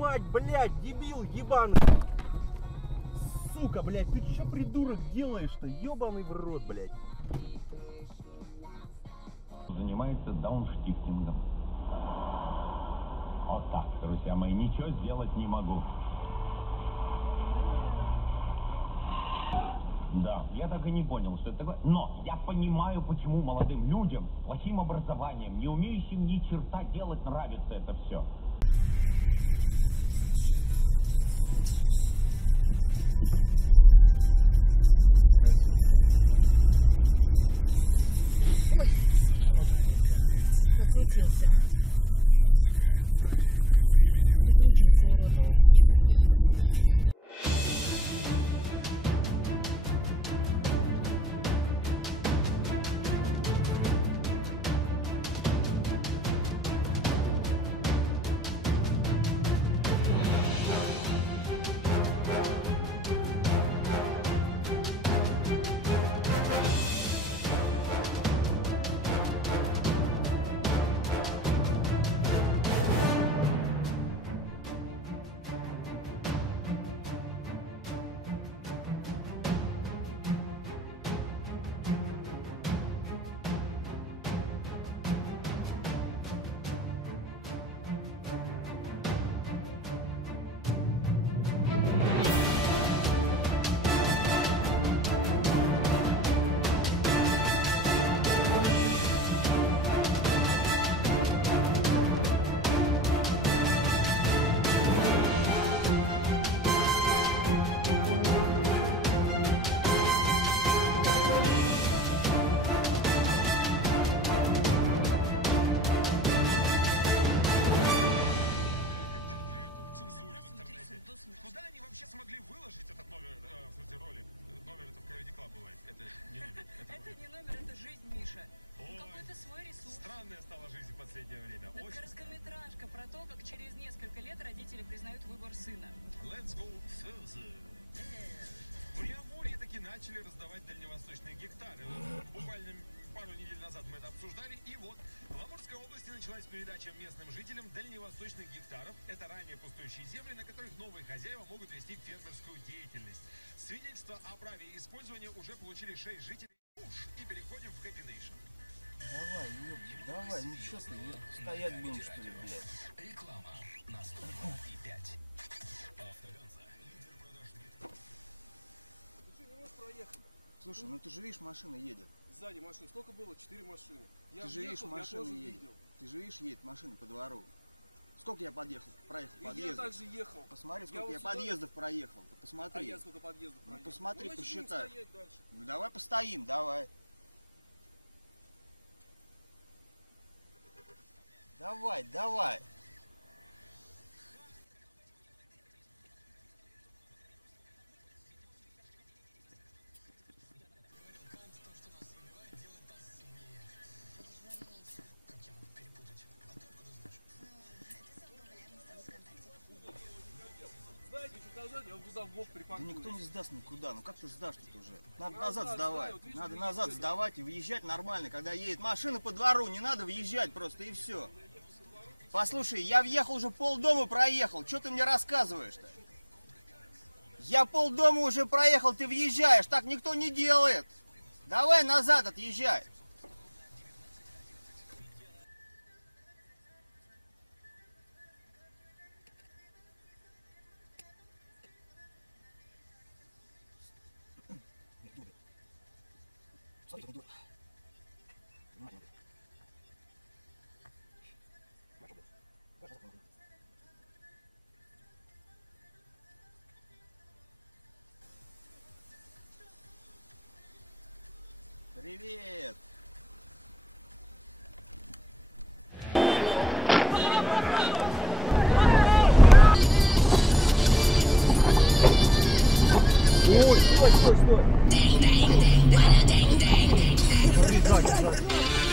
мать, блядь, дебил ебаный. Сука, блядь, ты что, придурок, делаешь-то? Ебаный в рот, блядь. Занимается даунштифтингом. Вот так, друзья мои, ничего сделать не могу. Да, я так и не понял, что это такое. Но я понимаю, почему молодым людям, плохим образованием, не умеющим ни черта делать, нравится это все. Закрутился. Закрутился, урод. Куда они вообще смогли выложить этот номер, в смысле ролик? Номер это в Comedy Club бывает. Это не номер. Это не номер, это жизнь, Миша. Какой-то свой ресурс. Странная стала жизнь в последнее время. Это короткометражка про то, как через несколько лет родители признают выбор сына. Let's go further. В Приамурье таки начали раздавать дальневосточные гектары. Буквально пару недель назад мы это обсуждали. И вот в Амурской области началась передача местным жителям дальневосточных гектаров. Это ранее пустующие земли, на которых новые хозяева могут вести фермерскую деятельность. Свидетельство о праве использования уже получили 6 жителей. И переходим в Happy Nation. Давай, ёпти, давай, ну что ты, стоять будем, что ли, блядь? Реклама на 105. Автоганза. Лидер продаж. Ты что, не можешь проехать? Слушай, ну ты же видишь, машина едет. Сзади машин сколько было? 4 машины. Я Ты же видишь, въехал, машина я тоже едет. видел. Ты же видишь, едет машина по двору. Сколько я проехал И я подъездов? также ехал. Посмотри, сколько вот я сюда- подъездов проехал. Ты посмотри. А я сколько подъездов проехал? посмотри, значит, посчитай. будем стоять дальше. Ну давай постоим, давай. Давай, давай. Знаете, чуть назад, я вот туда в бок Да припаркую. никто не сдаст никуда. Ну как ты сдашь тут уже? Надо Ну, назад назад сдавать. сдай, вот видишь, Надо выезд назад это. сдавать и выезжать нормально, когда едет машина по двору. Не надо выезжать просто и все. Послушай, я въехал уже полдома проехал. Что ты мне рассказываешь-то? Я полдома уже проехал, ты въезжаешь. Так никто не делает. Давай назад отъезжай. Привет! Ой, стой! Сзади.